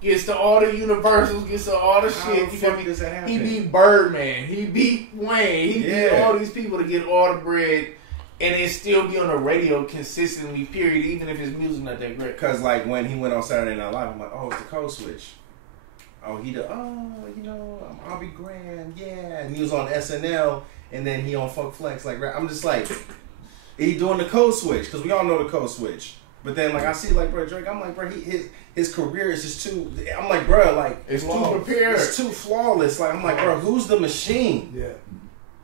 gets to all the Universals, gets to all the shit. You feel me? He beat Birdman. He beat Wayne. He beat all these people to get all the bread. And it still be on the radio consistently, period, even if his music not that great. Because, like, when he went on Saturday Night Live, I'm like, oh, it's the code switch. Oh, I'll be grand, yeah. And he was on SNL, and then he on Fuck Flex. Like, I'm just like, he doing the code switch, because we all know the code switch. But then, like, I see, like, bro, Drake, I'm like, bro, his career is just too, I'm like, bro, like, it's too prepared. It's too flawless. Like, I'm like, bro, who's the machine? Yeah.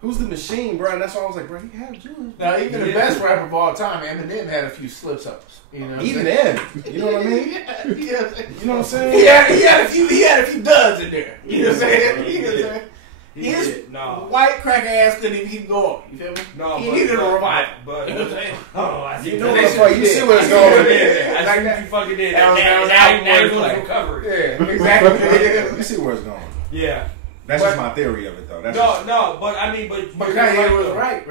Who's the machine, bro? And that's why I was like, bro, he had Jewish. Now, even the best rapper of all time, Eminem, had a few slips-ups. You know, even then, you know what I mean? Yeah. You know what I'm saying? He had a few duds in there. You know what I'm saying? You know what I'm saying? His white cracker ass couldn't even keep going. You feel me? No, he needed a revival. But you know what I'm saying? I see. You know what? You see where it's going. I see what you fucking did. Now you're going to recovery. Yeah, exactly. You see where it's going. Yeah. That's just my theory of it, though. That's but I mean, but Kanye was right?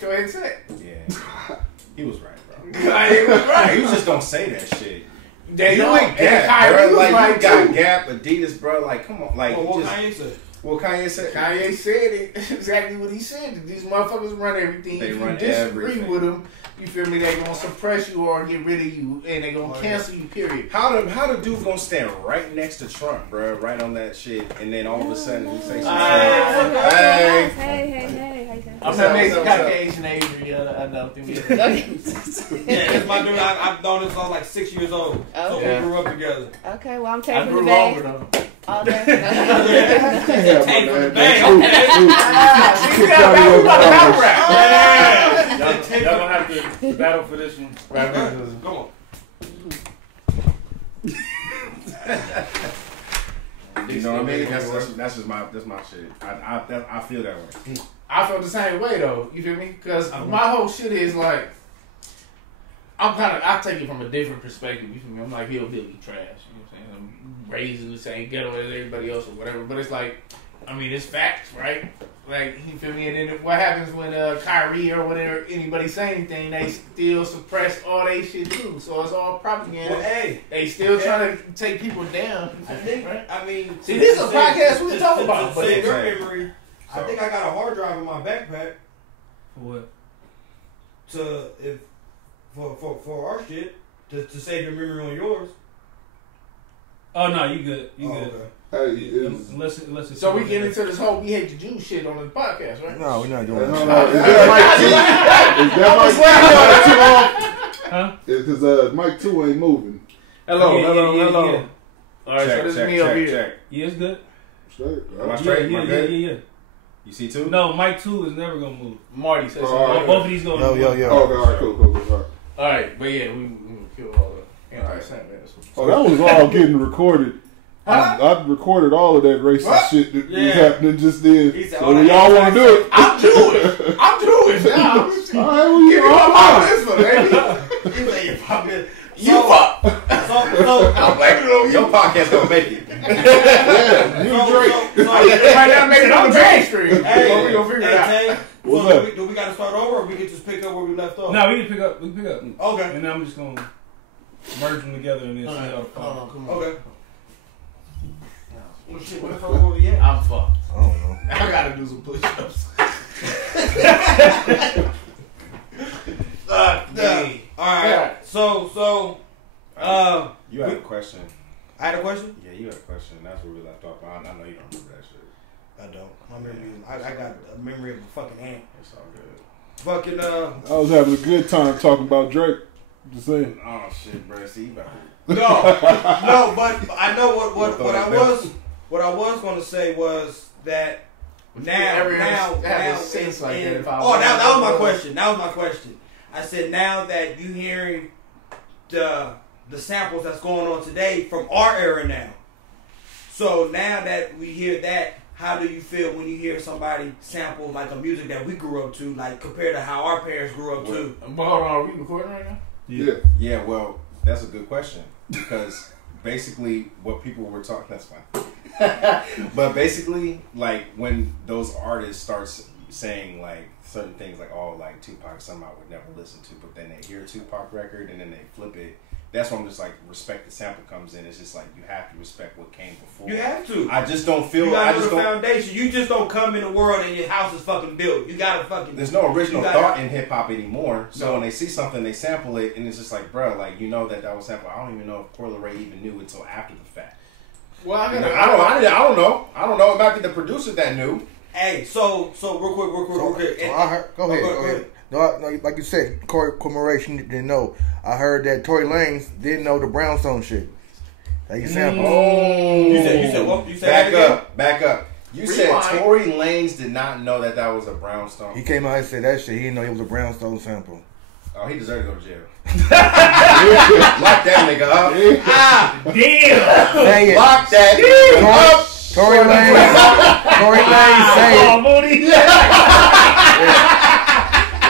Go ahead and say it. Yeah, he was right, bro. Kanye was right. He just don't say that shit. They you don't. ain't Gap, bro. Like right you got too. Gap, Adidas, bro. Like, come on, like what Kanye said. Well, Kanye said it exactly what he said. These motherfuckers run everything. They if run you disagree everything. with them, you feel me? They gonna suppress you or get rid of you, and they gonna cancel you. Period. How the dude gonna stand right next to Trump, bro? Right on that shit, and then all of a sudden he say something. Hey. I'm not making Caucasian Avery. I know. Yeah, that's my dude. I've known this since I was like 6 years old. So we grew up together. Okay, well I'm I taking grew the bag. longer though. All day. Take from the bag. Y'all gonna have to battle for this one. Come on. You know what I mean? That's just my shit. I feel that way. I felt the same way though. You feel me? Because my whole shit is like, I take it from a different perspective. You feel me? I'm like hillbilly trash. You know what I'm saying? I'm raised in the same ghetto as everybody else or whatever. But it's like, I mean, it's facts, right? Like, you feel me? And then what happens when Kyrie or whatever, anybody say anything, they still suppress all they shit too. So it's all propaganda. Well, hey, they still trying to take people down. I think, right? I mean... See, this is a podcast we can talk about. To save your memory, I think I got a hard drive in my backpack. For what? For our shit, to save your memory on yours. Oh, no, you good. You good. Okay. Hey, unless it's so we get into this whole we hate the Jews shit on the podcast, right? No, we're not doing that. No. Is that Mike 2? Huh? Because Mike 2 ain't moving. Hello. Yeah. All right, so this is me over here. Yeah, it's good. Straight. Am I straight? Yeah. You see two? No, Mike 2 is never gonna move. Marty says so. Both of these gonna move. Yo. Oh, all right, cool. All right, but yeah, we killed all the anti-Semitism. Oh, that was all getting recorded. I recorded all of that racist shit that was happening just then. So when y'all want to do it, I'm Jewish now. All right, well, you all my baby. You say you're fucking... You fuck. So I'm blaming it on your podcast gonna make it. Yeah, you Drake. Right now, make it on the mainstream. Hey, we gonna figure it out. So do we got to start over, or we can just pick up where we left off? No, we can pick up. Okay. And then I'm just gonna merge them together and then see how it falls. Okay. Well, shit, where the fuck were we at? I'm fucked. I don't know. I gotta do some push-ups. Alright. So, you had a question. I had a question? Yeah, you had a question. That's where we left off. I know you don't remember that shit. I don't. My memory is, I got a memory of a fucking ant. It's all good. Fucking, I was having a good time talking about Drake. Just saying. Oh, shit, bro. See, you about No, but I know what I was going to say was that now, that was my question. That was my question. I said, now that you hearing the samples that's going on today from our era now. So now that we hear that, how do you feel when you hear somebody sample like a music that we grew up to, like compared to how our parents grew up to? But hold on, are we recording right now? Yeah. Yeah, well, that's a good question. Because basically what people were talking, that's fine. But basically, like when those artists start saying like certain things like, oh, like Tupac, something I would never listen to, but then they hear a Tupac record and then they flip it that's why I'm just like, respect the sample comes in. It's just like, you have to respect what came before. You have to. I just don't feel. You gotta know the foundation. You just don't come in the world and your house is fucking built. You gotta fucking. There's no original thought in hip hop anymore. So when they see something, they sample it, and it's just like, bro, like you know that was sampled. I don't even know if Coi Leray even knew until after the fact. Well, I don't know. I don't know. It might be the producer that knew. Hey, so real quick. So I heard, go ahead. No, like you said, Coi Leray didn't know. I heard that Tory Lanez didn't know the Brownstone shit. Like you sample. You said what? You said Back up. You said Tory Lanez did not know that was a Brownstone. He came out and said that shit. He didn't know it was a Brownstone sample. Oh, he deserved to go to jail. Lock that nigga up. Damn. Say it. Lock that nigga up. Tory Lanez say it.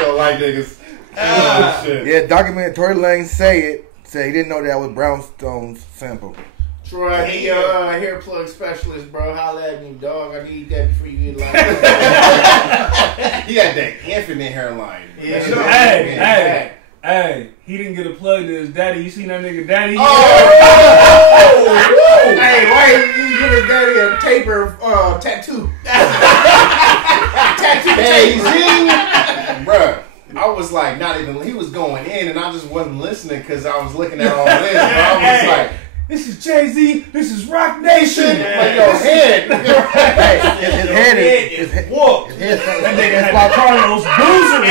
Yo, like niggas. Yeah, documented Tory Lanez say he didn't know that was Brownstone's sample. Troy, I need a hair plug specialist, bro. Holla at me, dog. I need that before you get locked up. He got that infinite hairline. Yeah. Hey, he didn't get a plug to his daddy. You seen that nigga daddy? Hey, why didn't you give his daddy a taper tattoo? Tattoo Beijing. Bruh. I was like, he was going in, and I just wasn't listening because I was looking at all this. Bro. I was like, this is Jay-Z, this is Rock Nation. Like your head. His head is whooped. That nigga had my Carlos Boozer.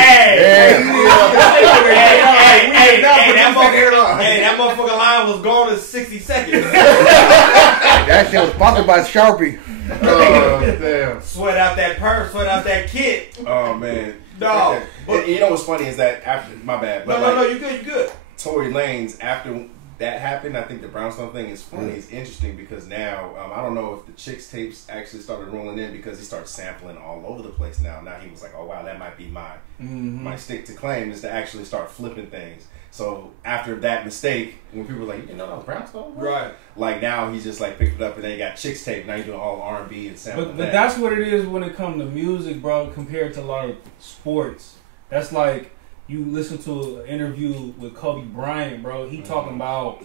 That motherfucking line was gone in 60 seconds. That shit was sponsored by Sharpie. Oh, damn. Sweat out that purse, sweat out that kit. Oh, man. No. But you know what's funny is that after, my bad. But no, you good. Tory Lanez, after that happened, I think the Brownstone thing is funny. It's interesting because now, I don't know if the Chicks tapes actually started rolling in because he started sampling all over the place now. Now he was like, oh wow, that might be my stick to claim is to actually start flipping things. So after that mistake, when people were like, you know that was Brownstone? Right. Like now he's just like picked it up and then he got Chicks tape. Now he's doing all R&B and sampling. But that's what it is when it comes to music, bro, compared to a lot of sports. That's like you listen to an interview with Kobe Bryant, bro. He talking about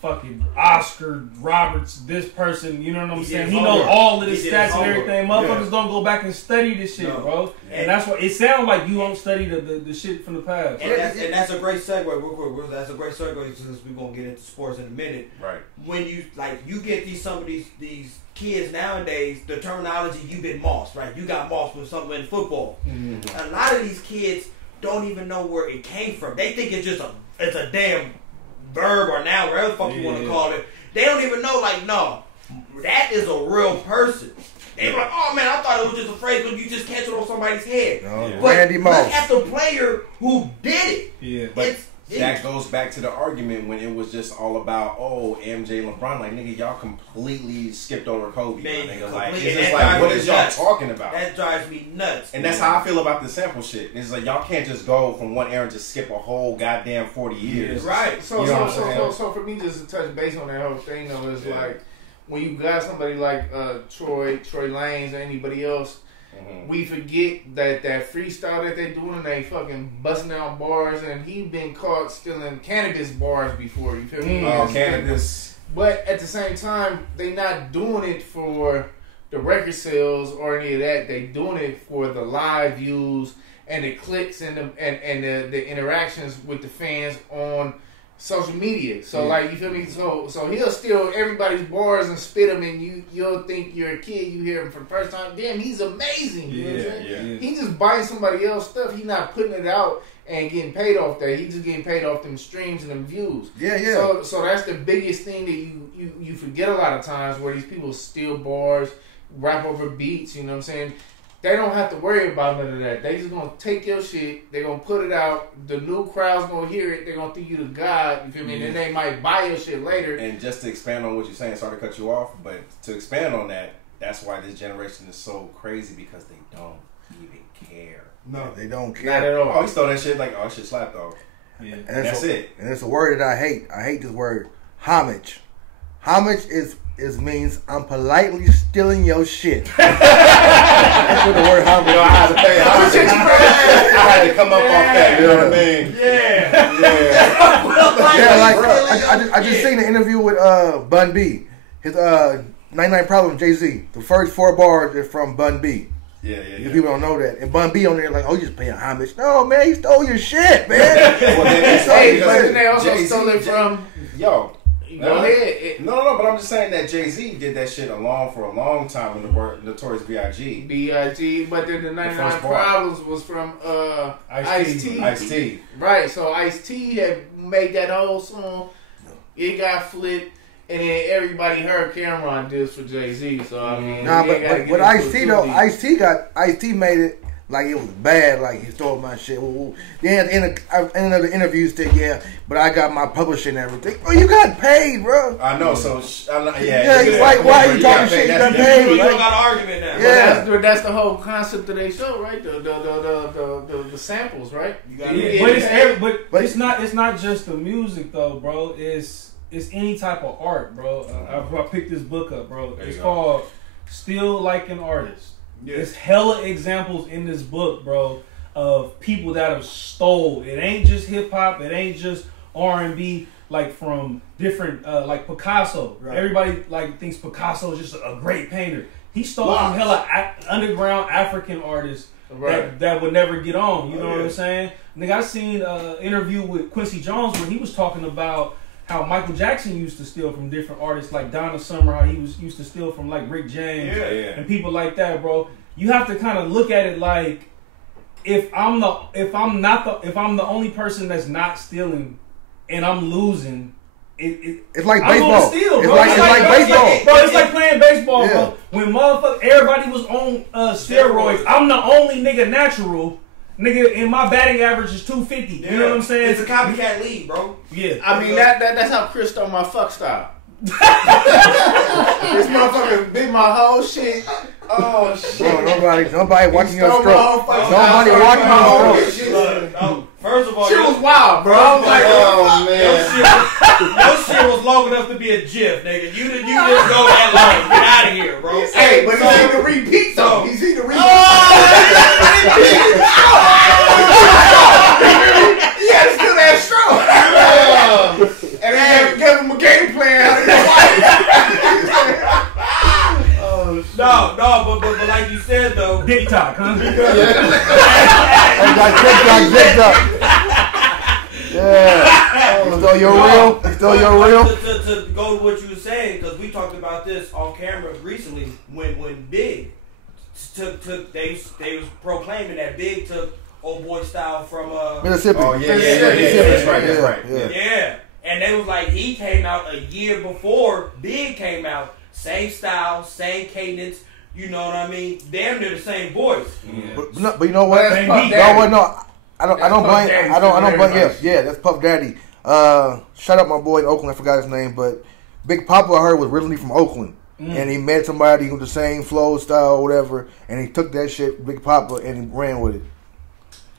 fucking Oscar Roberts, this person, you know what I'm saying? He knows all of the stats and everything. Motherfuckers don't go back and study this shit, bro. And that's what it sounds like. You don't study the shit from the past. And that's a great segue. Real quick, that's a great segue since we're gonna get into sports in a minute. Right. When you get some of these kids nowadays, the terminology you've been mossed, right? You got mossed with something in football. Mm-hmm. A lot of these kids don't even know where it came from. They think it's just a damn verb or noun, whatever the fuck you want to call it. They don't even know, like, no, that is a real person. They be like, oh man, I thought it was just a phrase when you just catch it on somebody's head. No, but Randy Moss. look at the player who did it. Yeah. But that goes back to the argument when it was just all about, MJ and LeBron. Like, nigga, y'all completely skipped over Kobe. Nigga. Like, it's just like, what is y'all talking about? That drives me nuts. And that's how I feel about the sample shit. It's like, y'all can't just go from one era and just skip a whole goddamn 40 years. Right. So for me, just to touch base on that whole thing, though, is like, when you got somebody like Troy Lanez or anybody else, we forget that freestyle that they doing and they fucking busting out bars, and he been caught stealing cannabis bars before. You feel me? Oh, cannabis. But at the same time, they not doing it for the record sales or any of that. They doing it for the live views and the clicks and the interactions with the fans on social media. So like, you feel me? So he'll steal everybody's bars and spit them, and you'll think you're a kid. You hear him for the first time. Damn, he's amazing. You know what I'm saying? He just buying somebody else's stuff. He's not putting it out and getting paid off that. He's just getting paid off them streams and them views. So that's the biggest thing that you forget a lot of times, where these people steal bars, rap over beats. You know what I'm saying? They don't have to worry about none of that. They just gonna take your shit, they gonna put it out, the new crowd's gonna hear it, they're gonna think you the God, you feel me? And then they might buy your shit later. And just to expand on what you're saying, sorry to cut you off, but to expand on that, that's why this generation is so crazy, because they don't even care. No, they don't care. Not at all. Oh, he stole that shit like, oh, shit slapped though. Yeah. And that's it. And it's a word that I hate. I hate this word. Homage. Homage is means I'm politely stealing your shit. That's what the word homage. I had to pay. I had to come up off that. You know what I mean? Yeah. I just seen an interview with Bun B. His 99 Problems, Jay-Z. The first 4 bars are from Bun B. Yeah. People don't know that. And Bun B on there like, oh, you just paying homage. No, man, he stole your shit, man. Well, then they also stole it from. Yo. Go ahead. No, but I'm just saying that Jay-Z did that shit for a long time when the word Notorious B.I.G. B.I.G. But then the 99 Problems was from Ice-T. Ice-T. Right, so Ice-T had made that whole song. It got flipped. And then everybody heard Cameron did for Jay-Z. So I mean, but Ice-T though, Ice-T made it like it was bad, like he stole my shit. Then at the end of the interview said, yeah, but I got my publishing and everything. Oh, you got paid, bro. I know, so why are you talking shit? You got paid. You don't got an argument now. Yeah, well, that's the whole concept of their show, right? The samples, right? But it's not just the music though, bro. It's any type of art, bro. I picked this book up, bro. It's called Still Like an Artist. Yeah. There's hella examples in this book, bro, of people that have stole. It ain't just hip hop. It ain't just R&B. Like from different, like Picasso. Right. Everybody like thinks Picasso is just a great painter. He stole from hella underground African artists that would never get on. You know what I'm saying? Nigga, I seen an interview with Quincy Jones where he was talking about how Michael Jackson used to steal from different artists like Donna Summer, how he used to steal from like Rick James and people like that, bro. You have to kind of look at it like if I'm the only person that's not stealing and I'm losing, it's like baseball. Steal, it's like baseball, bro. It's like playing baseball, bro. When everybody was on steroids, I'm the only nigga natural. Nigga, and my batting average is 250. You know what I'm saying? It's a copycat league, bro. Yeah. I mean, that's how Chris stole my fuck style. This motherfucker beat my whole shit. Oh, shit. Bro, nobody watching your stroke. Nobody watching your stroke. First of all, shit was wild, bro. I was like, oh, man. Your shit was long enough to be a GIF, nigga. You didn't go that long. Get out of here, bro. Hey, but he seen the repeat, though. He seen the repeat. He had to steal that stroke. And then gave him a game plan how to but like you said though, TikTok, huh? Yeah. You stole your real? You stole your real? To go to what you were saying, because we talked about this on camera recently when Big took they was proclaiming that Big took Old Boy Style from Mississippi. Oh yeah. That's right. Yeah. And they was like, he came out a year before Big came out. Same style, same cadence. You know what I mean? Damn near the same voice. Yeah. But you know what? No, I don't blame. Yeah, that's Puff Daddy. Shout out my boy in Oakland. I forgot his name, but Big Papa I heard was originally from Oakland, and he met somebody with the same flow, style, or whatever, and he took that shit, Big Papa, and he ran with it.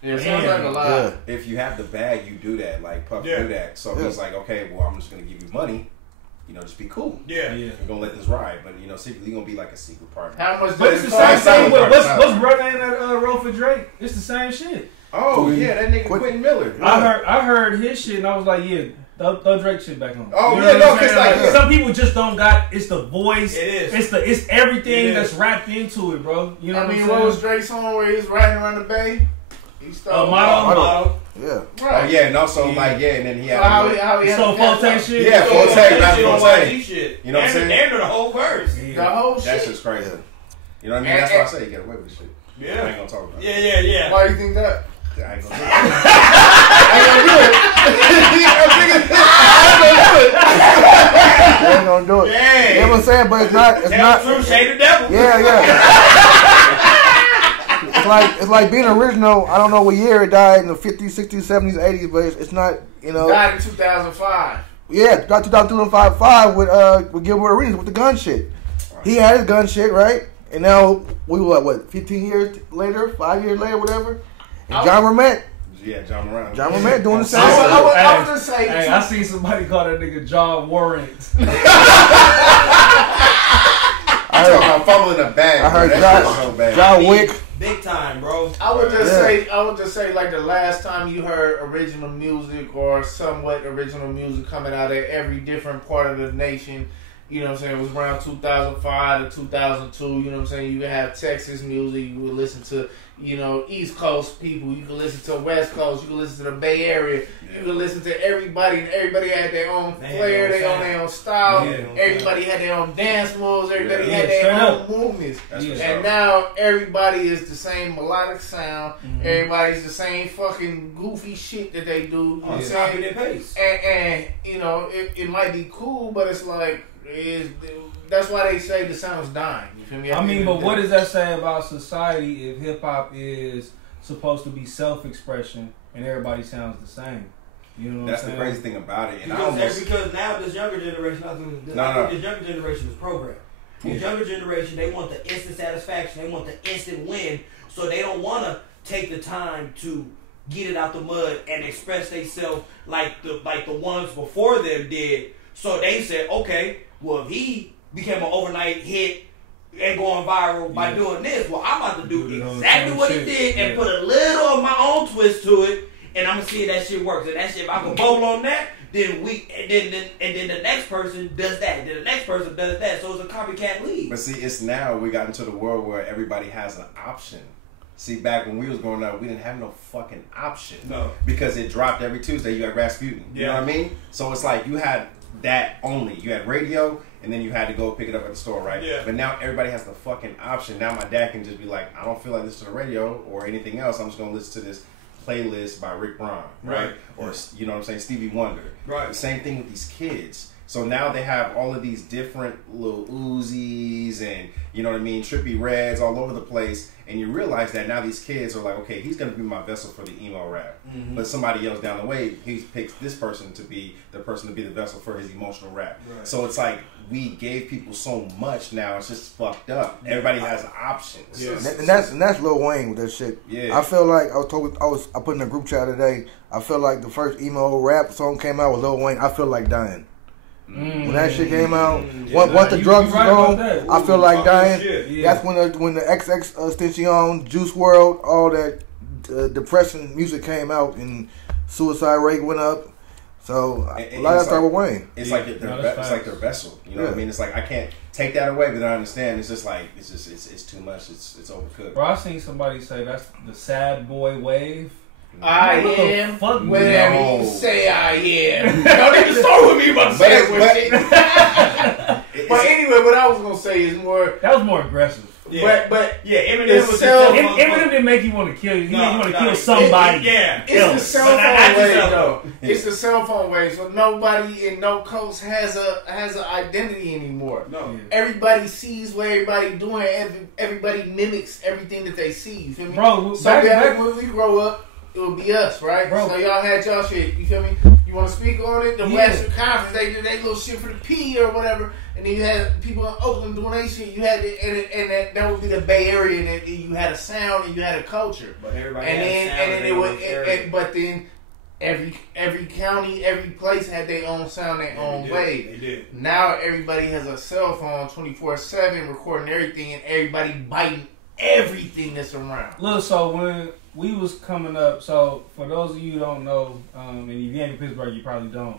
Yeah, it sounds like a lot. Yeah. If you have the bag, you do that. Like Puff do that. So he's like, okay, well, I'm just gonna give you money. You know, just be cool. Yeah. We're gonna let this ride, but you know, secretly gonna be like a secret partner. How much? But it's the same thing. What's brother in that role for Drake? It's the same shit. Oh yeah, that nigga Quentin Miller. I heard his shit and I was like, yeah, throw Drake shit back on. Oh yeah, no, because like some people just don't got. It's the voice. It is. It's everything that's wrapped into it, bro. You know what I mean? What was Drake's song where he's riding around the bay? He stole Motto. Yeah. Right. Oh yeah, and also like and then he had how he stole Forte shit. Yeah, Forte, that's Forte. Shit. You know what I'm saying? Damn the whole verse. The whole shit. That's just crazy. You know what I mean? That's why I say you get away with shit. Yeah. I ain't gonna talk about it. Yeah. Why do you think that? I ain't gonna do it. I ain't gonna do it. Yeah. You know what I'm saying? But it's not. True shade of devil. Yeah. It's like being original. I don't know what year it died in the 50s, 60s, 70s, 80s, but it's not, you know. Died in 2005. Yeah, died 2005 with Gilbert Arenas with the gun shit. He had his gun shit, right? And now we were what 15 years later, 5 years later, whatever. And John Romette. Yeah, John Moran. John Romette doing the same. I was just saying. Hey, I seen somebody call that nigga John Warrant. I'm fumbling the bag. I heard John Wick. Big time, bro. I would just say, like the last time you heard original music or somewhat original music coming out of every different part of the nation, you know what I'm saying, it was around 2005 to 2002, you know what I'm saying, you could have Texas music, you would listen to, you know, East Coast people, you could listen to West Coast, you could listen to the Bay Area, you could listen to everybody, and everybody had their own flair, their own style, everybody had their own dance moves, everybody had their own movements, and now everybody is the same melodic sound, everybody's the same fucking goofy shit that they do, you know what I'm saying, and you know, it might be cool, but it's like, that's why they say the sound's dying. You feel me? I mean, but what does that say about society if hip hop is supposed to be self-expression and everybody sounds the same? You know what That's I'm saying? the crazy thing about it. And because now this younger generation, I think this younger generation is programmed. The younger generation, they want the instant satisfaction. They want the instant win. So they don't want to take the time to get it out the mud and express themselves like the ones before them did. So they said, okay, well, if he became an overnight hit and going viral by doing this, well, I'm about to do exactly what he did and put a little of my own twist to it, and I'm gonna see if that shit works. And that shit, if I can bowl on that, then then the next person does that. Then the next person does that. So it's a copycat league. But see, it's now we got into the world where everybody has an option. See, back when we was growing up, we didn't have no fucking option. No. Because it dropped every Tuesday. You had Rasputin. You know what I mean? So it's like you had that only. You had radio, and then you had to go pick it up at the store, right? Yeah. But now everybody has the fucking option. Now my dad can just be like, I don't feel like listening to the radio or anything else. I'm just going to listen to this playlist by Rick Braun, right? Or, you know what I'm saying, Stevie Wonder. Right. The same thing with these kids. So now they have all of these different little Uzis and, you know what I mean, Trippie Reds all over the place. And you realize that now these kids are like, okay, he's going to be my vessel for the emo rap. But somebody else down the way, he picks this person to be the person to be the vessel for his emotional rap. Right. So it's like we gave people so much now, it's just fucked up. Everybody has options. Yeah. And that's Lil Wayne with that shit. Yeah. I feel like I put in a group chat today, I feel like the first emo rap song came out with Lil Wayne, I Feel Like Dying. When that shit came out, once the drugs was gone, I feel like dying. That's when the XX Extension, Juice WRLD, all that depressing music came out, and suicide rate went up. So a lot of that started with Wayne. It's like their vessel. You know what I mean? It's like I can't take that away, but I understand. It's just like it's too much. It's overcooked. Bro, I seen somebody say that's the sad boy wave. I am whatever you say I am. Don't even start with me about saying But anyway, what I was gonna say is that was more aggressive. Yeah. But Eminem didn't make you want to kill you. He made you want to kill somebody. It's the cell phone wave, though. It's the cell phone wave. So nobody in no coast has an identity anymore. No. Everybody sees what everybody doing. Everybody mimics everything that they see. You feel me? Bro, so when we grow up, it would be us, right? Bro. So y'all had y'all shit. You feel me? You want to speak on it? The Western Conference, they did that little shit for the P or whatever, and then you had people in Oakland doing that shit. You had that would be the Bay Area, and you had a sound and you had a culture. But everybody but then every county, every place had their own sound, their own way. They did. Now everybody has a cell phone 24/7, recording everything, and everybody biting everything that's around. Look, so when we was coming up, so for those of you who don't know, and if you ain't in Pittsburgh, you probably don't.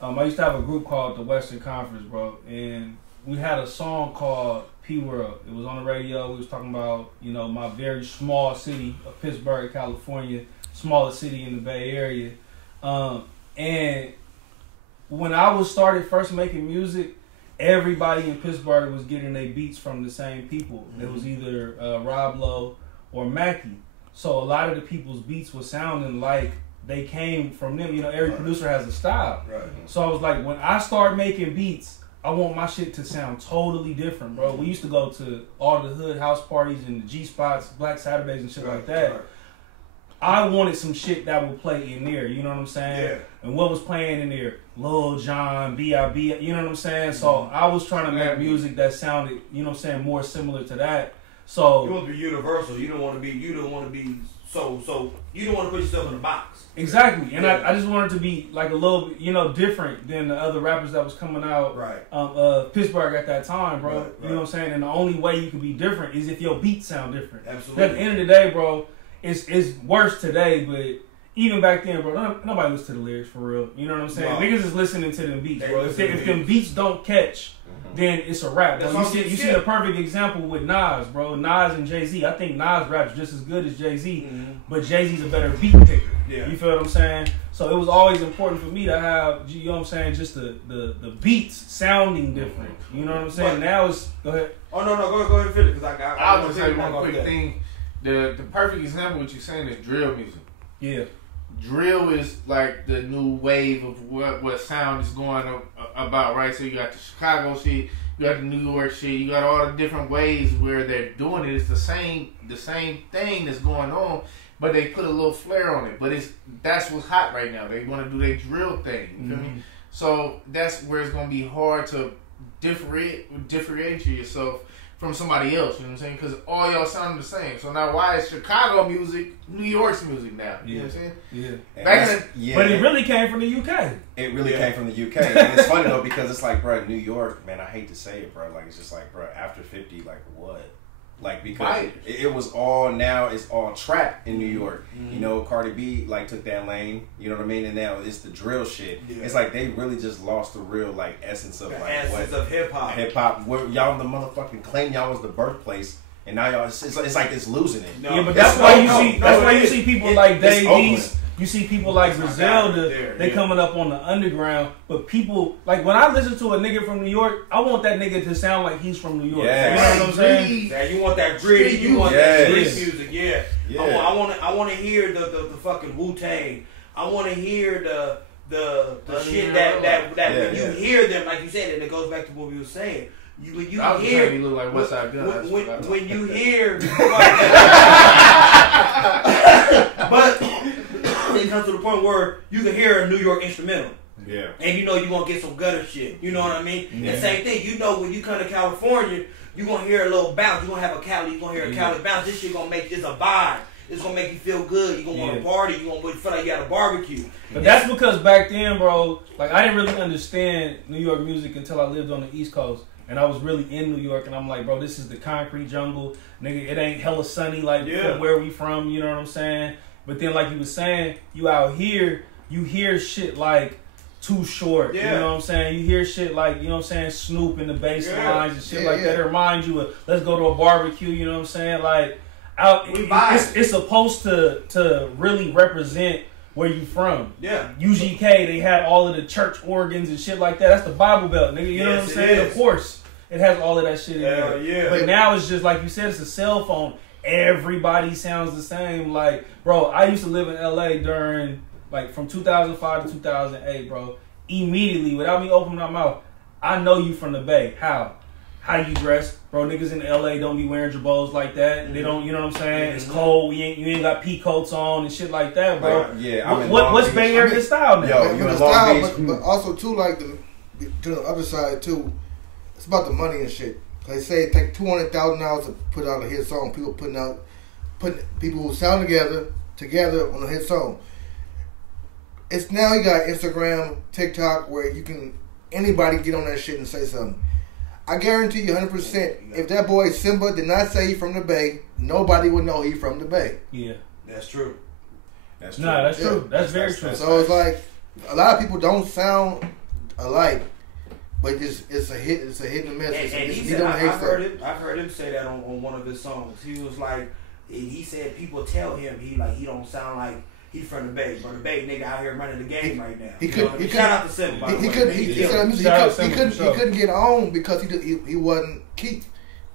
I used to have a group called the Western Conference, bro, and we had a song called P World. It was on the radio. We was talking about, you know, my very small city of Pittsburgh, California, smallest city in the Bay Area. And when I was started first making music, everybody in Pittsburgh was getting their beats from the same people. It was either Rob Lowe or Mackie. So a lot of the people's beats were sounding like they came from them. You know, every producer has a style. Right. So I was like, when I start making beats, I want my shit to sound totally different, bro. We used to go to all the hood house parties and the G-Spots, Black Saturdays and shit like that. Right. I wanted some shit that would play in there, you know what I'm saying? Yeah. And what was playing in there? Lil Jon, B.I.B., you know what I'm saying? So I was trying to make music that sounded, you know what I'm saying, more similar to that. So you want to be universal. You don't want to be So you don't want to put yourself in a box. Exactly, and I just wanted to be like a little, different than the other rappers that was coming out Pittsburgh at that time, bro. Right. You know what I'm saying? And the only way you can be different is if your beats sound different. Absolutely. At the end of the day, bro, it's worse today, but even back then, bro, nobody listens to the lyrics for real. You know what I'm saying? No. Niggas is listening to them beats, bro. If listen to them beats don't catch, then it's a rap. That's Bro. all You see the perfect example with Nas, bro. Nas and Jay-Z. I think Nas raps just as good as Jay-Z, but Jay-Z's a better beat picker. Yeah. You feel what I'm saying? So it was always important for me to have, you know what I'm saying, just the beats sounding different. You know what I'm saying? Now it's, go ahead. Oh, no, go ahead and finish, because I was going to say one quick thing. The perfect example of what you're saying is drill music. Yeah. Drill is like the new wave of what sound is going about, right? So you got the Chicago shit, you got the New York shit, you got all the different ways where they're doing it. It's the same thing that's going on, but they put a little flair on it. But that's what's hot right now. They want to do their drill thing. You feel me? So that's where it's gonna be hard to differentiate yourself from somebody else, you know what I'm saying? Because all y'all sound the same. So now why is Chicago music New York's music now? You know what I'm saying? Yeah. But it really came from the UK. It really came from the UK. And it's funny though, because it's like, bro, New York, man, I hate to say it, bro. Like, it's just like, bro, after 50, like, what? Like, because it was all, now it's all trap in New York. You know, Cardi B, like, took that lane, you know what I mean? And now it's the drill shit. Yeah. It's like they really just lost the real, like, essence of, of hip-hop. Hip-hop. Where y'all the motherfucking claim y'all was the birthplace. And now y'all, it's like it's losing it. No, yeah, but that's why you see people like Dave East. You see people like Griselda, they coming up on the underground, but people, like when I listen to a nigga from New York, I want that nigga to sound like he's from New York. Yeah. You know what I'm saying? Yeah, you want that gritty, you want that street music, I want to hear the fucking Wu-Tang. I want to hear the shit that when you hear them, like you said, and it goes back to what we were saying. When you hear, you look like West Side Gun. When you hear, but it comes to the point where you can hear a New York instrumental. Yeah. And you know you're going to get some gutter shit. You know what I mean? Yeah. And same thing, you know when you come to California, you're going to hear a little bounce. You're going to have a Cali, you're going to hear a Cali bounce. This shit going to make this a vibe. It's going to make you feel good. You're going to want to party. You're going to feel like you had a barbecue. But that's because back then, bro, like I didn't really understand New York music until I lived on the East Coast. And I was really in New York, and I'm like, bro, this is the concrete jungle. Nigga, it ain't hella sunny like from where we from, you know what I'm saying? But then, like you was saying, you out here, you hear shit like Too Short, you know what I'm saying? You hear shit like, you know what I'm saying, Snoop in the bass lines and shit like that. It reminds you of, let's go to a barbecue, you know what I'm saying? Like, it's supposed to really represent where you from. Yeah. UGK, they had all of the church organs and shit like that. That's the Bible Belt, nigga. You know what I'm saying? Of course, it has all of that shit in there. Yeah. But now it's just like you said, it's a cell phone. Everybody sounds the same. Like, bro, I used to live in LA during, like, from 2005 to 2008, bro. Immediately, without me opening my mouth, I know you from the Bay. How you dress, bro? Niggas in LA don't be wearing jabots like that. They don't, you know what I'm saying? It's cold. You ain't got pea coats on and shit like that, bro. What's Bay Area style now? But also too, like to the other side too, it's about the money and shit. They say it take $200,000 to put out a hit song. People putting people who sound together on a hit song. It's now you got Instagram, TikTok, where you can anybody get on that shit and say something. I guarantee you 100%, if that boy Simba did not say he from the Bay, nobody would know he from the Bay. Yeah. That's true. That's true. Nah, that's true. That's very true. So it's like, a lot of people don't sound alike, but it's a hit and miss. And he said, I've heard him say that on one of his songs. He was like, he said people tell him he don't sound like he from the Bay, but the Bay nigga out here running the game right now. Shout out to Simba. He couldn't get on because he wasn't Keith.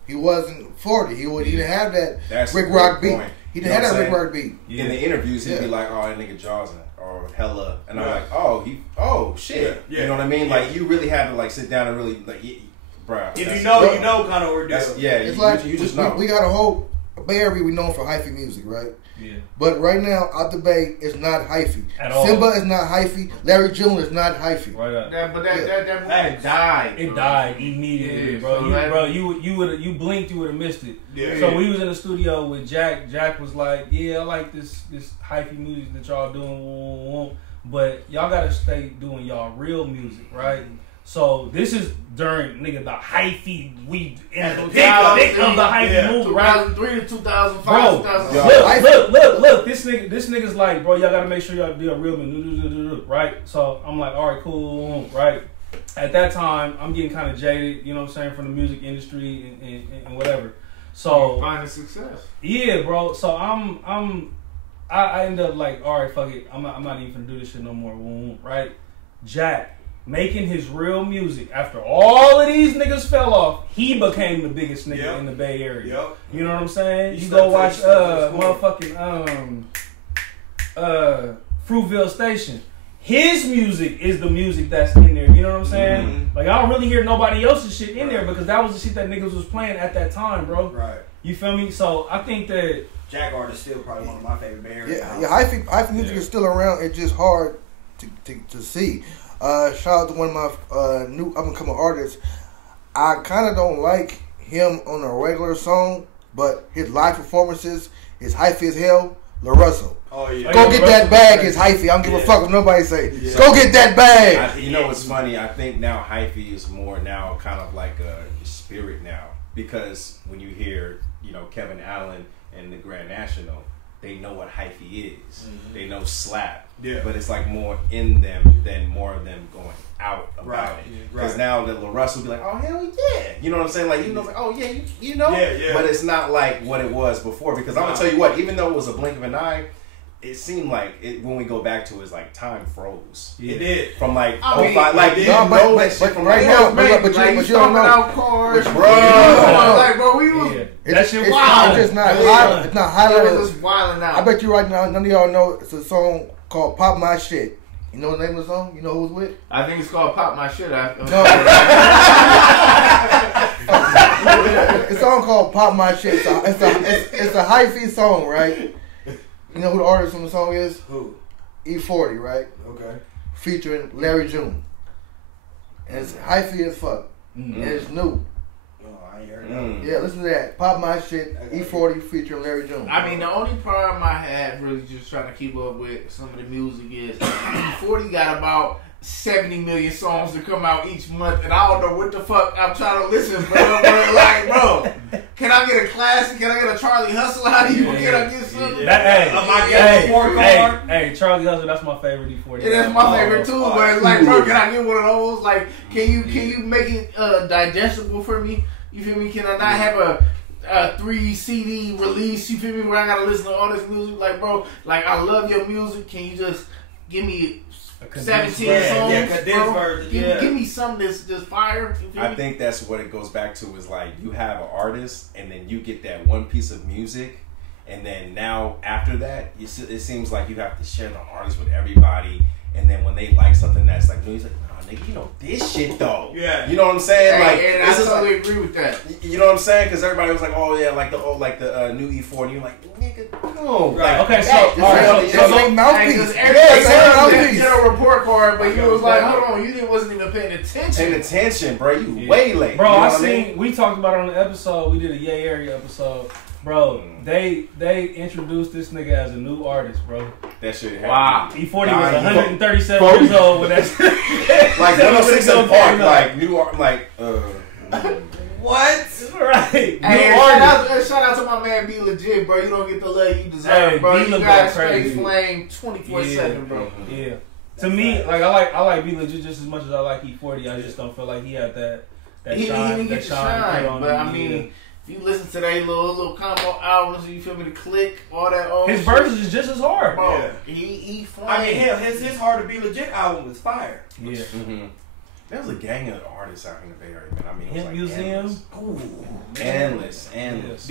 He wasn't 40. He didn't have that Rick Rock beat. He didn't have that Rick Rock beat. In the interviews, he'd be like, "Oh, that nigga Jaws or hella," and I'm like, "Oh, shit." Yeah. You know what I mean? Like you really had to like sit down and really like, bro. If you know, kind of ordeal. It's like you just know. We gotta hope Bay Area, we known for hyphy music, right? Yeah. But right now, out the Bay, it's not hyphy. At all. Simba is not hyphy. Larry June is not hyphy. Right up. That movie died. It died immediately, bro. You blinked, you would have missed it. Yeah. So we was in the studio with Jack. Jack was like, "Yeah, I like this hyphy music that y'all doing, but y'all gotta stay doing y'all real music, right?" So this is during the hyphy we in the pick of the hyphy movie, right? 2003 to 2005. Bro, 2006. look. This nigga's like, bro, y'all gotta make sure y'all do a real music, right? So I'm like, all right, cool, right? At that time, I'm getting kind of jaded, you know what I'm saying, from the music industry and whatever. So finding success. Yeah, bro. So I end up like, all right, fuck it. I'm not even gonna do this shit no more, right? Jack making his real music after all of these niggas fell off, he became the biggest nigga in the Bay Area. Yep. You know what I'm saying? You go watch motherfucking Fruitville Station. His music is the music that's in there. You know what I'm saying? Mm-hmm. Like I don't really hear nobody else's shit in there because that was the shit that niggas was playing at that time, bro. Right. You feel me? So I think that Jack Art is still probably one of my favorite Bay Area. Yeah, hyphy music is still around. It's just hard to see. Shout out to one of my new up and coming artists. I kind of don't like him on a regular song, but his live performances is hyphy as hell. LaRussell. Oh yeah. Go get that bag is hyphy. I don't give a fuck what nobody say. Yeah. Go get that bag. You know what's funny? I think now hyphy is more now kind of like a spirit now because when you hear Kevin Allen and the Grand National, they know what hyphy is. Mm-hmm. They know slap. Yeah. But it's like more in them than more of them going out about it. Because now the LaRussell will be like, oh hell yeah. You know what I'm saying? Like like, oh yeah, you know? Yeah. But it's not like what it was before because I'm gonna tell you what, even though it was a blink of an eye, it seemed like when we go back to it, it's like time froze. Yeah. It did. From like but right now, but you don't know. Out cars, bro. Like, bro, we was that shit wild. It's not highlighted. It's not highlighted. It was wilding out. I bet you right now, none of y'all know it's a song called "Pop My Shit." You know the name of the song? You know who it's with? I think it's called "Pop My Shit." No. It's a song called "Pop My Shit." It's a hyphy song, right? You know who the artist on the song is? Who? E40, right? Okay. Featuring Larry June. And it's hyphy as fuck. Mm-hmm. And it's new. Oh, I ain't heard that. Yeah, listen to that. Pop My Shit, E40 featuring Larry June. I mean, the only problem I had really just trying to keep up with some of the music is E40 got about 70 million songs to come out each month, and I don't know what the fuck I'm trying to listen, bro. Like, bro, can I get a classic? Can I get a Charlie Hustle out of you? Can I get something? Hey, Charlie Hustle, that's my favorite E40. Yeah, that's my favorite too. But it's like, bro, can I get one of those? Like, can you make it digestible for me? You feel me? Can I not have a 3 CD release? You feel me? Where I gotta listen to all this music? Like, bro, like I love your music. Can you just give me 17 songs, bro? Give me something that's just fire. I think that's what it goes back to is like you have an artist and then you get that one piece of music and then now after that it seems like you have to share the artist with everybody and then when they like something that's like new, he's like, nah nigga, you know this shit though. Yeah. You know what I'm saying? Like, I totally agree with that. You know what I'm saying? Because everybody was like, oh yeah, like the new E4 and you're like, nigga, no. Right. Okay, so mouthpiece. Everybody get a report card, but you was like, hold on, you wasn't even paying attention. Paying attention, bro. You way late. Bro, I seen, we talked about it on the episode, we did a Yay Area episode. Bro, they introduced this nigga as a new artist, bro. That shit happened. Wow. E40 was 137 years old when that's like 106 in the park, like new art, like what? Right. Hey, shout out to my man B Legit, bro. You don't get the love you deserve, bro. You gotta stay flame 24/7, bro. Yeah. To me, like I like B Legit just as much as I like E40. I just don't feel like he had that shine. He didn't get the shine, but I mean. If you listen to their little combo albums, you feel me, the click, all that old his verses is just as hard. Bro, yeah. He I mean, hell, his Hard to Be Legit album was fire. Yeah. Mm-hmm. There was a gang of artists out in the Bay Area, man. I mean, it was like Museum. Endless.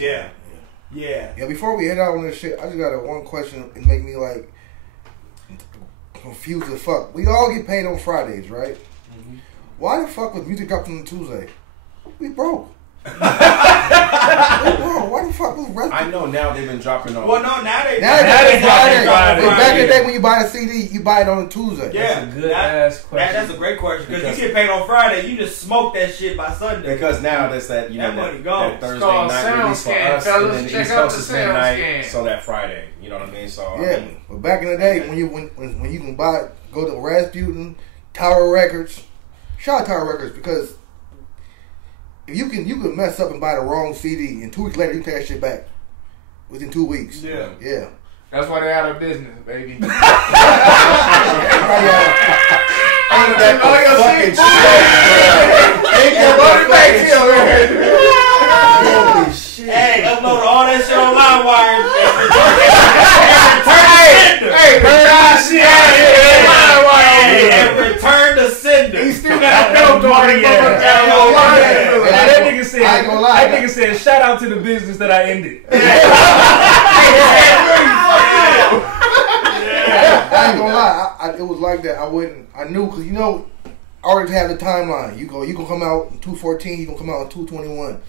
Yeah. Before we head out on this shit, I just got one question and make me like confused as fuck. We all get paid on Fridays, right? Mm-hmm. Why the fuck was music dropped on Tuesday? We broke. Bro, why the fuck? drop with recipe. I know now they've been dropping on. Well, no, now they Friday. Friday. Back in the day when you buy a CD, you buy it on a Tuesday. Yeah, that's a good ass question. That's a great question because you get paid on Friday, you just smoke that shit by Sunday. Because now that's that that money gone. that Thursday night release for us, and then the East Coast is midnight, so that Friday. You know what I mean? So yeah, but back in the day when you can go to Rasputin, Tower Records, shout out Tower Records because if you can mess up and buy the wrong CD and 2 weeks later you pay that shit back within 2 weeks. Yeah. That's why they're out of business, baby. fucking shit. Hey, upload all that shit on LimeWire and return the sender. He still got no door. That nigga said, I ain't gonna lie. that nigga said, shout out to the business that I ended. I ain't gonna lie. It was like that. I knew because I already had the timeline. You gonna come out in 214. You gonna come out in 221.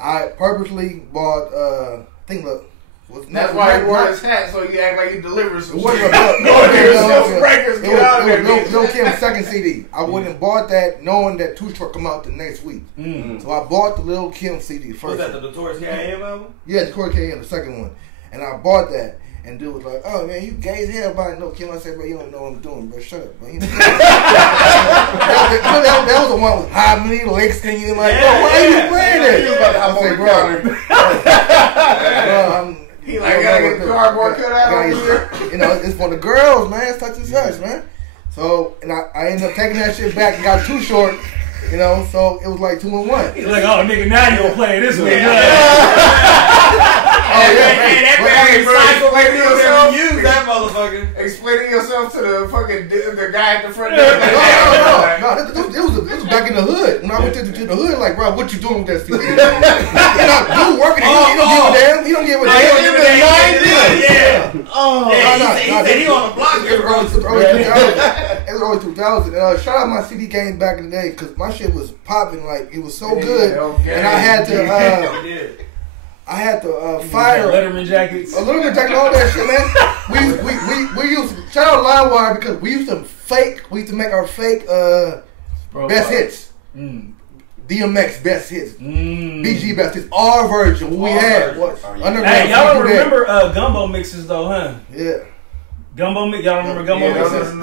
I purposely bought. That's why he wore his hat so you act like he delivers some shit. It was Lil Kim's second CD. I wouldn't have bought that knowing that Too Short come out the next week. So I bought the Lil Kim CD first. Was that the Notorious K.I.M. album? Yeah, the Notorious K.I.M. the second one. And I bought that. And dude was like, "Oh man, you gay as hell buying No Kim." I said, "Bro, you don't know what I'm doing, bro. Shut up, bro." That was the one with how many licks can you like? Bro, why are you playing it? I said, bro, he like gotta get the cardboard cut out over here. It's for the girls, man. It's such and such, man. So, and I ended up taking that shit back and got Too Short. So it was like 2 in 1. He's like, oh nigga, now you gonna play this one. Explaining yourself to the fucking the guy at the front door. No. It was back in the hood. When I went to the hood, like, bro, what you doing with that CD? You working? He don't give a damn. He don't give a damn. He said he on the block. It was early 2000. Shout out my CD game back in the day because my shit was popping. Like it was so good, and I had to. Fire Letterman jackets, all that shit, man. We used to shout out LimeWire because we used to make our fake best hits. DMX best hits, BG best hits, our version. What we had. Hey, y'all don't remember gumbo mixes though, huh? Yeah. Gumbo mix. Y'all remember gumbo mixes?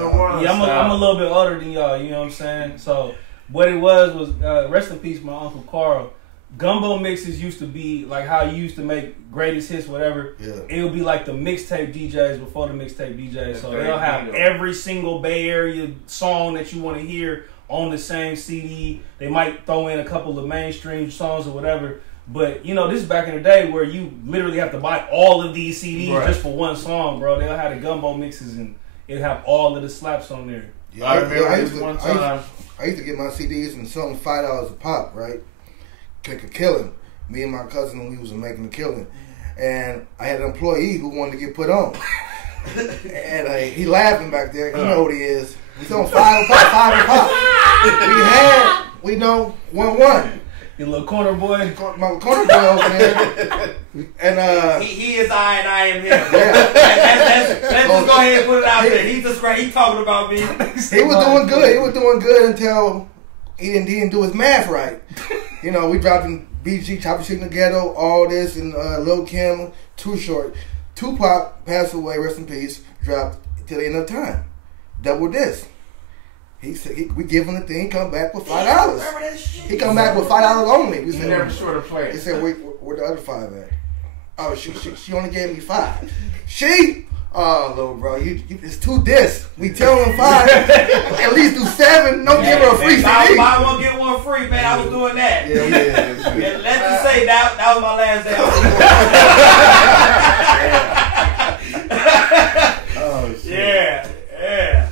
Yeah, I'm a little bit older than y'all. You know what I'm saying? So what it was rest in peace, my Uncle Carl. Gumbo mixes used to be like how you used to make greatest hits, whatever. Yeah. It would be like the mixtape DJs before the mixtape DJs. So they'll have every single Bay Area song that you want to hear on the same CD. They might throw in a couple of mainstream songs or whatever. But, this is back in the day where you literally have to buy all of these CDs just for one song, bro. They'll have the gumbo mixes and it'll have all of the slaps on there. Yeah, I remember this one time. I used to get my CDs and sell them $5 a pop, right? Make a killing. Me and my cousin, we was making a killing. And I had an employee who wanted to get put on. And he laughing back there. You know what he is. We selling $5 a pop. We know 1-1. Your little corner boy. My corner boy over there. And he is I and I am him. Yeah. Let's just go ahead and put it out there. He's talking about me. He was doing good. He was doing good until he didn't do his math right. We dropping BG, Chopper Shit in the Ghetto, all this, and Lil Kim, Too Short. Tupac passed away, rest in peace, dropped Till the End of Time. Double this. He said, we give him the thing, come back with $5. He come back with $5 only. We said, never short of play. He said, where the other 5 at? Oh, she only gave me 5. She? Oh, little bro, it's 2 discs. We tell him 5. At least do 7. Don't give her a free CD. Buy one, get one free, man. I was doing that. Yeah. Let's just say that was my last day. Oh, shit. Yeah.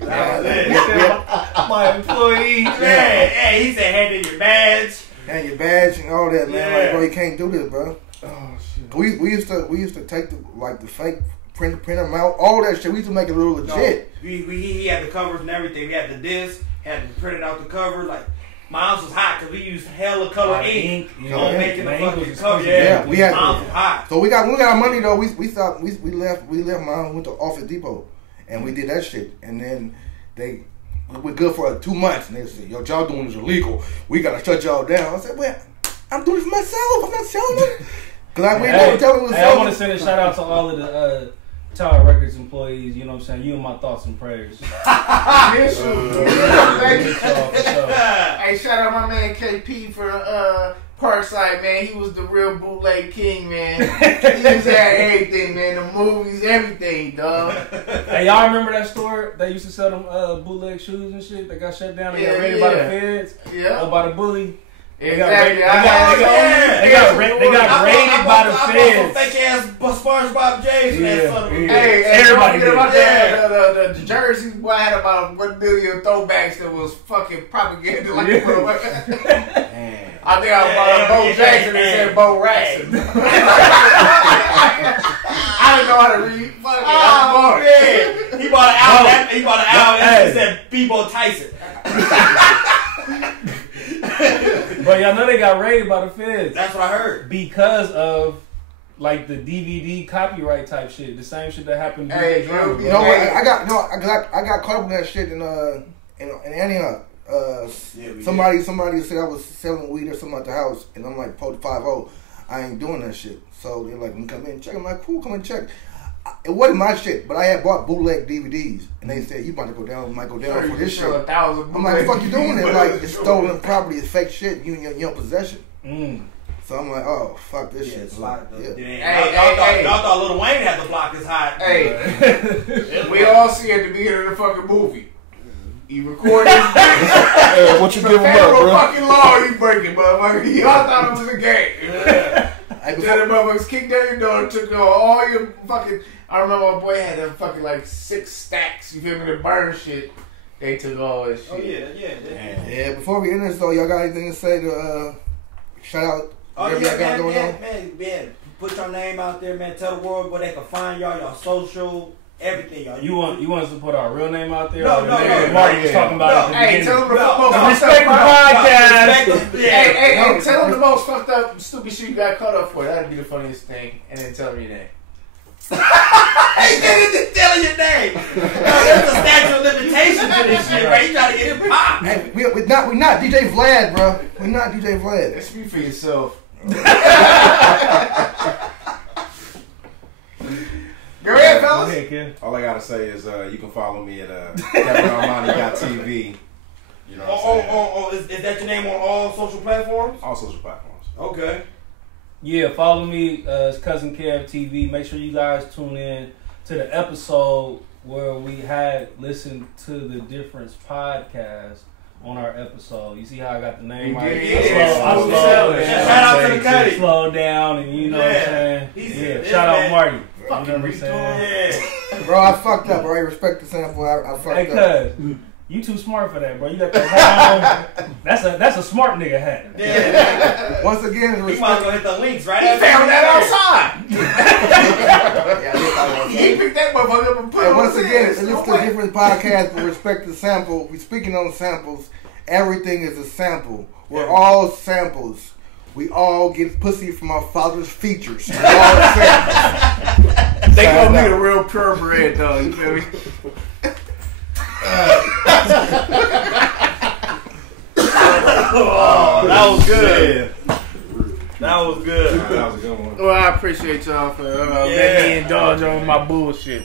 That was it. My employee. Hey, he said, hand in your badge. And your badge and all that, man. Yeah. Like, bro, you can't do this, bro. Oh shit. We used to take the fake print them out, all that shit. We used to make it a little legit. He had the covers and everything. We had the disc, had to print out the cover. Like Mine was hot because we used hella color ink on making the fucking cover. Yeah, we had. Mine was hot. So we got our money though. We left mine, went to Office Depot, and we did that shit. And then we're good for 2 months, and they said, "Yo, y'all doing is illegal. We gotta shut y'all down." I said, "Well, I'm doing it for myself. I'm not selling it." Cause I want to send a shout out to all of the Tower Records employees. You know what I'm saying? You and my thoughts and prayers. Hey, shout out my man KP for Parkside, man. He was the real bootleg king, man. He was at everything, man. The movies, everything, dog. Hey, y'all remember that store that used to sell them bootleg shoes and shit that got shut down? They got raided by the feds. Yeah. By the bully. Exactly. They got raided by the feds. Fake ass SpongeBob James. Hey, everybody did. The jerseys, boy, had about 1 million throwbacks that was fucking propaganda. I think I bought a Bo Jackson and said Bo Raxton. I didn't know how to read. He bought an album that said Bebo Tyson. Bro, y'all know they got raided by the feds. That's what I heard. Because of like the DVD copyright type shit, the same shit that happened. Hey, you know what? I got caught up in that shit in Antioch. Somebody said I was selling weed or something at the house, and I'm like, 450, I ain't doing that shit. So they're like, come in and check. I'm like, cool, come and check. It wasn't my shit, but I had bought bootleg DVDs, and they said you might go down for this shit. I'm like, fuck you doing it? Like, it's stolen property, it's fake shit. You in your possession. So I'm like, oh fuck this shit. Y'all thought Lil Wayne had the block is hot. Hey, we all see at the beginning of the fucking movie. You record this bitch. What you giving up, bro? Fucking law you breaking, motherfucker. Y'all thought it was a game. Tell the motherfuckers kicked down your door and took all your fucking. I remember my boy had them fucking like 6 stacks. You feel me? The burn shit. They took all this shit. Oh yeah. Yeah. Before we end this though, y'all got anything to say to shout out? Oh yeah, man. Put your name out there, man. Tell the world where they can find y'all social. Everything, y'all. You want us to put our real name out there? No. Marty was talking about it. Hey, tell them the most respect the podcast. Hey, tell them the most fucked up, stupid shit you got caught up for. That'd be the funniest thing. And then tell them your name. Hey, didn't tell your name. There's a statute of limitations for this shit, right? You trying to get it popped. Hey, we're not DJ Vlad, bro. We're not DJ Vlad. Speak for yourself. Go ahead, fellas. Go ahead, kid. All I gotta say is you can follow me at KevinArmani.tv. You know what I'm saying? Is that your name on all social platforms? All social platforms. Okay. Yeah, follow me, it's Cousin Kev TV. Make sure you guys tune in to the episode where we had listened to the Difference podcast on our episode. You see how I got the name right? Shout out to the Cuddy. Slow down, and you know what I'm saying? Shout out Marty. You know what I'm saying? Bro, I fucked up, bro. I respect the sample. I fucked up. You too smart for that, bro. You got that hat on. That's a smart nigga hat. Yeah. Once again, you might as well hit the links, right? He found that outside. He picked that motherfucker up and put it on. Once again, it's a different podcast with respect to sample. We're speaking on samples. Everything is a sample. We're all samples. We all get pussy from our father's features. We're all samples. They gonna be the real purebred though. You feel me? Oh, that was good. That was good. That was a good one. Well, I appreciate y'all for letting me indulge on my bullshit.